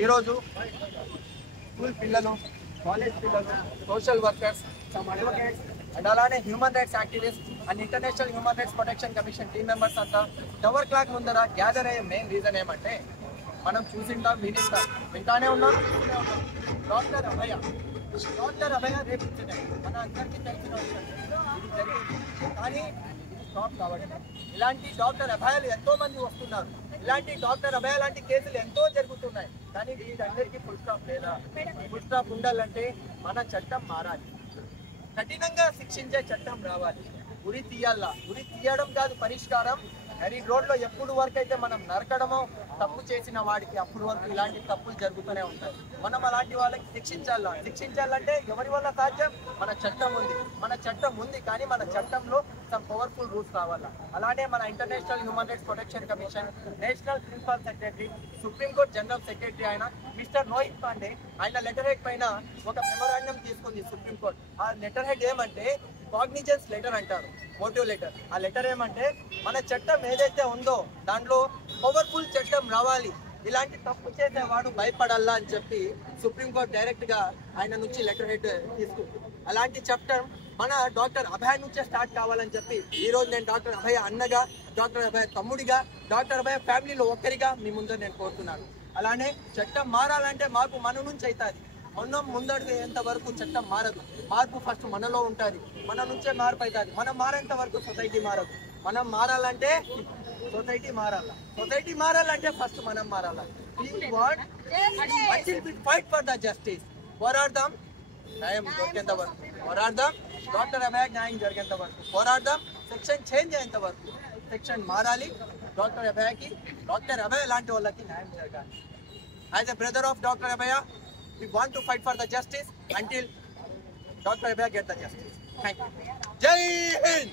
ఈరోజు స్కూల్ పిల్లలు, కాలేజ్ పిల్లలు, social workers, some advocates and అలానే human rights activist and international human rights protection commission team members అంతా tower clock ముందర gather అయ్యే మెయిన్ రీజన్ ఏమంటే మనం చూసింటాం, వింటానే ఉన్నాం. డాక్టర్ అభయ రేపు మన అందరికీ తెలిసిన ఇది జరిగింది, కానీ స్టాప్ కావాలి. ఇలాంటి డాక్టర్ అభయాలు ఎంతో మంది వస్తున్నారు. ఇలాంటి డాక్టర్ అభయ లాంటి కేసులు ఎంతో జరుగుతున్నాయి. కానీ వీటందరికీ ఫుల్ స్టాప్ లేదా? ఫుల్ స్టాప్ ఉండాలంటే మన చట్టం మారాలి, కఠినంగా శిక్షించే చట్టం రావాలి. ఉరి తీయాలా? ఉరి తీయడం కాదు పరిష్కారం. మరి రోడ్లో ఎప్పుడు వరకు అయితే మనం నరకడమో, తప్పు చేసిన వాడికి అప్పుడు వరకు ఇలాంటి తప్పులు జరుగుతూనే ఉంటాయి. మనం అలాంటి వాళ్ళకి శిక్షించాలంటే ఎవరి వల్ల సాధ్యం? మన చట్టం ఉంది, కానీ మన చట్టంలో సమ్ పవర్ఫుల్ రూల్స్ కావాలా. అలానే మన international human rights protection commission national principal secretary, supreme court general secretary అయిన మిస్టర్ నోహిత్ పాండే, ఆయన లెటర్ హెడ్ పైన ఒక మెమోరాండం తీసుకుంది సుప్రీంకోర్టు. ఆ లెటర్ హెడ్ ఏమంటే కాగ్నిజెన్స్ లెటర్ అంటారు, మోటివ్ లెటర్. ఆ లెటర్ ఏమంటే మన చట్టం ఏదైతే ఉందో దాంట్లో పవర్ఫుల్ చట్టం రావాలి, ఇలాంటి తప్పు చేసేవాడు భయపడాలా అని చెప్పి సుప్రీంకోర్టు డైరెక్ట్ గా ఆయన నుంచి లెటర్ హెడ్ తీసుకుంది. అలాంటి చట్టం మన డాక్టర్ అభయ నుంచే స్టార్ట్ కావాలని చెప్పి ఈ రోజు నేను డాక్టర్ అభయ అన్నగా, డాక్టర్ అభయ తమ్ముడిగా, డాక్టర్ అభయ ఫ్యామిలీలో ఒక్కరిగా మీ ముందర నేను కోరుతున్నాను. అలానే చట్టం మారాలంటే మాకు మన నుంచి అవుతుంది. మనం ముందడుగు ఎంత వరకు చట్టం మారదు. మార్పు ఫస్ట్ మనలో ఉంటుంది, మన నుంచే మార్పు అవుతుంది. మనం మారేంత వరకు సొసైటీ మారదు. మనం మారాలంటే సొసైటీ మారాలంటే ఫస్ట్ మనం మారాలి. ఫైట్ ఫర్ ద జస్టిస్, పోరాడదాం న్యాయం దొరికేంత వరకు, పోరాడదాం డాక్టర్ అభయ న్యాయం జరిగేంత వరకు, పోరాడదాం సెక్షన్ చేంజ్ అయ్యేంత వరకు. సెక్షన్ మారాలి, డాక్టర్ అభయ లాంటి వాళ్ళకి న్యాయం జరగాలి. As a brother of doctor Abhaya, we want to fight for the justice until Dr. Abhay get the justice. Thank you. Jai Hind!